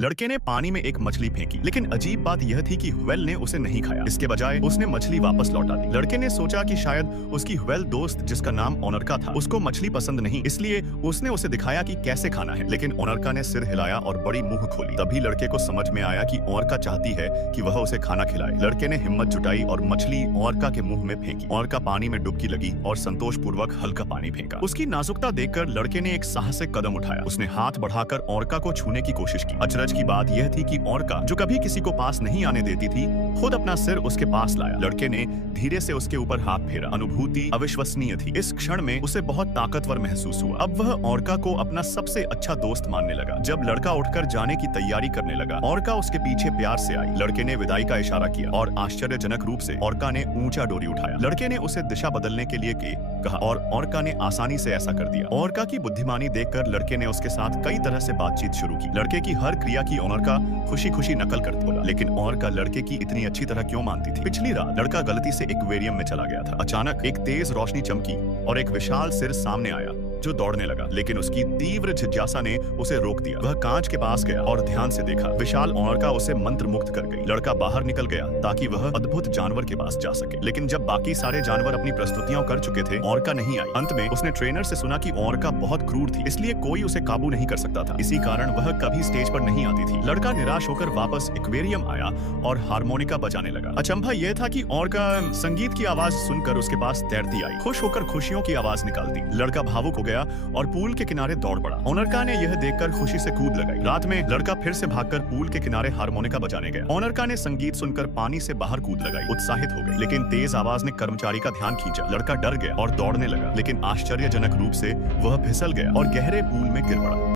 लड़के ने पानी में एक मछली फेंकी, लेकिन अजीब बात यह थी कि व्हेल ने उसे नहीं खाया। इसके बजाय उसने मछली वापस लौटा दी। लड़के ने सोचा कि शायद उसकी व्हेल दोस्त, जिसका नाम ओनरका था, उसको मछली पसंद नहीं, इसलिए उसने उसे दिखाया कि कैसे खाना है। लेकिन ओनरका ने सिर हिलाया और बड़ी मुंह खोली। तभी लड़के को समझ में आया कि ओनरका चाहती है कि वह उसे खाना खिलाए। लड़के ने हिम्मत जुटाई और मछली ओनरका के मुंह में फेंकी। ओनरका पानी में डुबकी लगी और संतोषपूर्वक हल्का पानी फेंका। उसकी नाजुकता देखकर लड़के ने एक साहसिक कदम उठाया। उसने हाथ बढ़ाकर ओनरका को छूने की कोशिश की। अचरज की बात यह थी कि ओनरका, जो कभी किसी को पास नहीं आने देती थी, खुद अपना सिर उसके पास लाया। लड़के ने धीरे से उसके ऊपर हाथ फेरा। अनुभूति अविश्वसनीय थी। इस क्षण में उसे बहुत ताकतवर महसूस हुआ। अब वह ओनरका को अपना सबसे अच्छा दोस्त मानने लगा। जब लड़का उठकर जाने की तैयारी करने लगा, ओनरका उसके पीछे प्यार से आई। लड़के ने विदाई का इशारा किया और आश्चर्यजनक रूप से ओनरका ने ऊंचा डोरी उठाया। लड़के ने उसे दिशा बदलने के लिए कहा और ओनरका ने आसानी से ऐसा कर दिया। ओनरका की बुद्धिमानी देखकर लड़के ने उसके साथ कई तरह से बातचीत शुरू की। लड़के की हर क्रिया की ओनरका खुशी-खुशी नकल कर बोला, लेकिन ओनरका लड़के की इतनी अच्छी तरह क्यों मानती थी? पिछली रात लड़का गलती से एक्वेरियम में चला गया था। अचानक एक तेज रोशनी चमकी और एक विशाल सिर सामने आया जो दौड़ने लगा, लेकिन उसकी तीव्र जिज्ञासा ने उसे रोक दिया। वह कांच के पास गया और ध्यान से देखा। विशाल ओनरका उसे मंत्र मुक्त कर गई। लड़का बाहर निकल गया ताकि वह अद्भुत जानवर के पास जा सके, लेकिन जब बाकी सारे जानवर अपनी प्रस्तुतियां कर चुके थे, ओनरका नहीं आई। अंत में उसने ट्रेनर से सुना कि ओनरका बहुत क्रूर थी, इसलिए कोई उसे काबू नहीं कर सकता था। इसी कारण वह कभी स्टेज पर नहीं आती थी। लड़का निराश होकर वापस एक्वेरियम आया और हारमोनिका बजाने लगा। अचंभा यह था कि ओनरका संगीत की आवाज सुनकर उसके पास तैरती आई, खुश होकर खुशियों की आवाज निकालती। लड़का भावुक हो गया और पूल के किनारे दौड़ पड़ा। ओनरका ने यह देखकर खुशी से कूद लगाई। रात में लड़का फिर से भागकर पूल के किनारे हारमोनिका बजाने गया। ओनरका ने संगीत सुनकर पानी से बाहर कूद लगाई, उत्साहित हो गई, लेकिन तेज आवाज ने कर्मचारी का ध्यान खींचा। लड़का डर गया और दौड़ने लगा, लेकिन आश्चर्यजनक रूप से वह फिसल गया और गहरे पूल में गिर पड़ा।